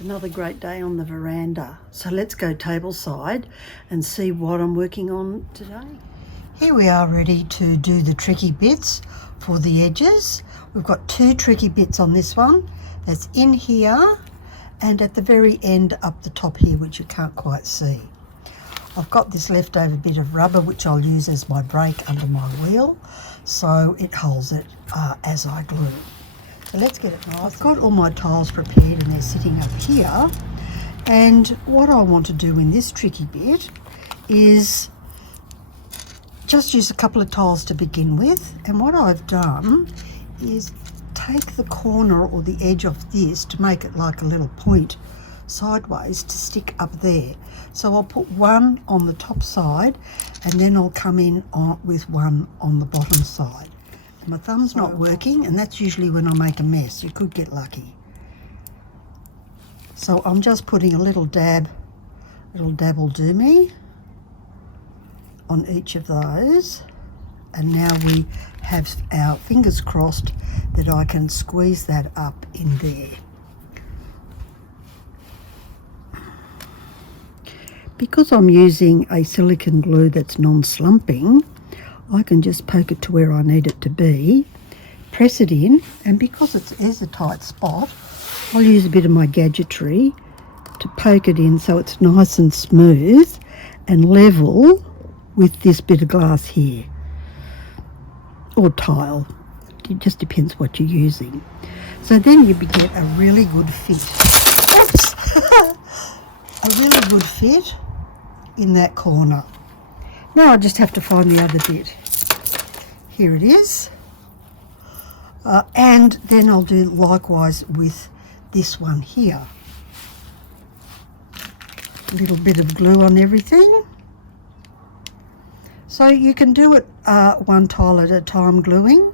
Another great day on the veranda. So let's go tableside and see what I'm working on today. Here we are ready to do the tricky bits for the edges. We've got two tricky bits on this one. That's in here and at the very end up the top here, which you can't quite see. I've got this leftover bit of rubber which I'll use as my brake under my wheel, so it holds it as I glue. So let's get it nice. I've got all my tiles prepared and they're sitting up here. And what I want to do in this tricky bit is just use a couple of tiles to begin with. And what I've done is take the corner or the edge of this to make it like a little point sideways to stick up there. So I'll put one on the top side and then I'll come in with one on the bottom side. My thumb's not working, and that's usually when I make a mess. You could get lucky. So I'm just putting a little dab will do me on each of those. And now we have our fingers crossed that I can squeeze that up in there. Because I'm using a silicone glue that's non-slumping, I can just poke it to where I need it to be, press it in, and because it is a tight spot, I'll use a bit of my gadgetry to poke it in so it's nice and smooth and level with this bit of glass here, or tile. It just depends what you're using. So then you get a really good fit. Oops! A really good fit in that corner. Now I just have to find the other bit. Here it is. And then I'll do likewise with this one here. A little bit of glue on everything. So you can do it one tile at a time gluing.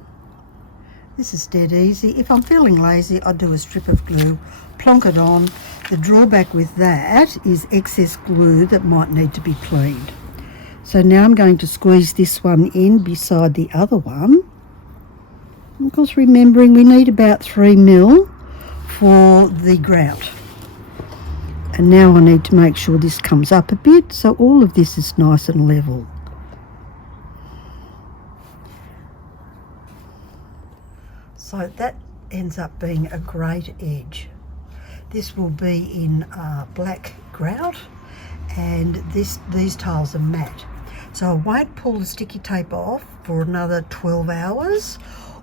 This is dead easy. If I'm feeling lazy, I do a strip of glue, plonk it on. The drawback with that is excess glue that might need to be cleaned. So now I'm going to squeeze this one in beside the other one. Of course, remembering we need about 3 mil for the grout. And now I need to make sure this comes up a bit, so all of this is nice and level. So that ends up being a great edge. This will be in black grout, and these tiles are matte. So I won't pull the sticky tape off for another 12 hours,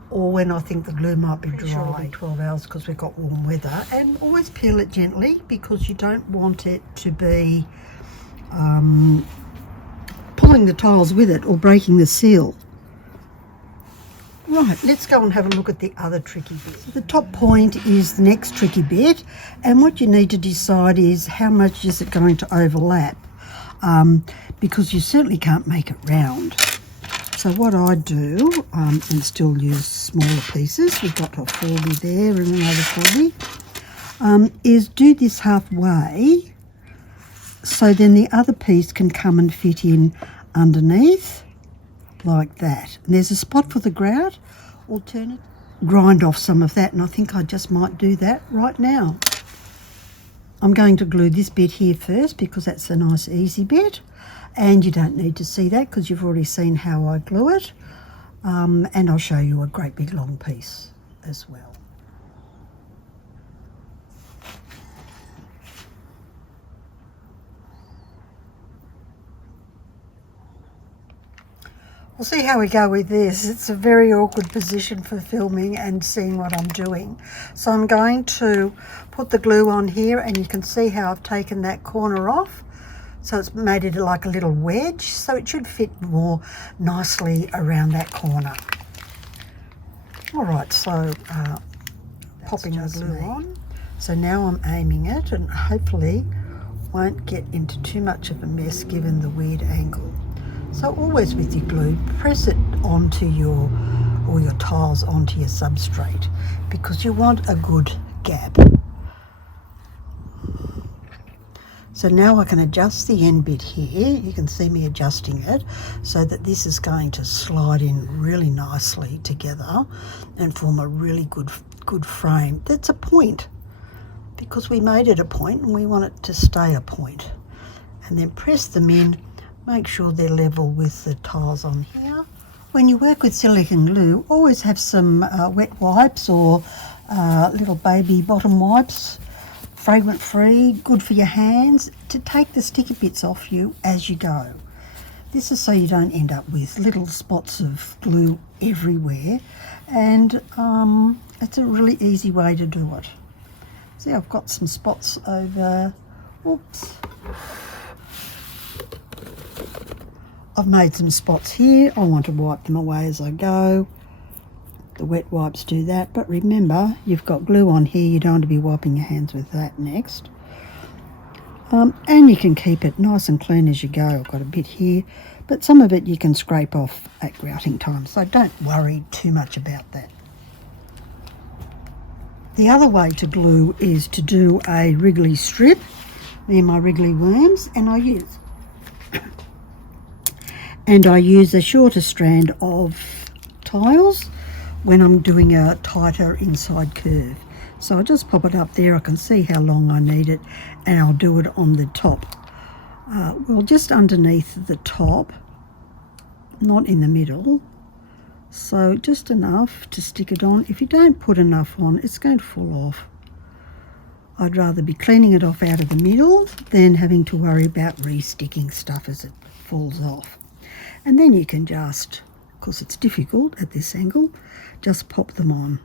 or when I think the glue might be dry. Sure, it'll be 12 hours because we've got warm weather. And always peel it gently because you don't want it to be pulling the tiles with it or breaking the seal. Right, let's go and have a look at the other tricky bit. The top point is the next tricky bit, and what you need to decide is how much is it going to overlap, because you certainly can't make it round. So what I do, and still use smaller pieces, we've got a 40 there and another 40, is do this halfway, so then the other piece can come and fit in underneath. Like that. And there's a spot for the grout. Alternate. Grind off some of that, and I think I just might do that right now. I'm going to glue this bit here first because that's a nice easy bit, and you don't need to see that because you've already seen how I glue it, and I'll show you a great big long piece as well. We'll see how we go with this. It's a very awkward position for filming and seeing what I'm doing. So I'm going to put the glue on here, and you can see how I've taken that corner off. So it's made it like a little wedge, so it should fit more nicely around that corner. All right, so popping the glue on. So now I'm aiming it, and hopefully won't get into too much of a mess given the weird angle. So always with your glue, press it onto your tiles onto your substrate because you want a good gap. So now I can adjust the end bit here. You can see me adjusting it so that this is going to slide in really nicely together and form a really good frame. That's a point. because we made it a point and we want it to stay a point. And then press them in, make sure they're level with the tiles on here. When you work with silicone glue, always have some wet wipes or little baby bottom wipes, fragrant free, good for your hands, to take the sticky bits off you as you go. This is so you don't end up with little spots of glue everywhere, and it's a really easy way to do it. See, I've got some spots over, oops. I've made some spots here. I want to wipe them away as I go. The wet wipes do that, but remember, you've got glue on here. You don't want to be wiping your hands with that next. And you can keep it nice and clean as you go. I've got a bit here, but some of it you can scrape off at grouting time, so don't worry too much about that. The other way to glue is to do a wriggly strip. They're my wriggly worms, and I use a shorter strand of tiles when I'm doing a tighter inside curve. So I'll just pop it up there. I can see how long I need it, and I'll do it on the top. Well, just underneath the top, not in the middle. So just enough to stick it on. If you don't put enough on, it's going to fall off. I'd rather be cleaning it off out of the middle than having to worry about re-sticking stuff as it falls off. And then you can just, because it's difficult at this angle, just pop them on.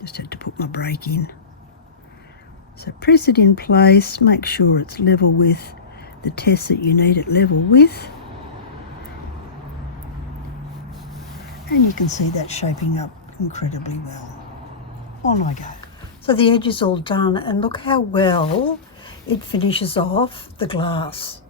Just had to put my brake in. So press it in place, make sure it's level with the test that you need it level with. And you can see that shaping up incredibly well. On I go. So the edge is all done, and look how well it finishes off the glass.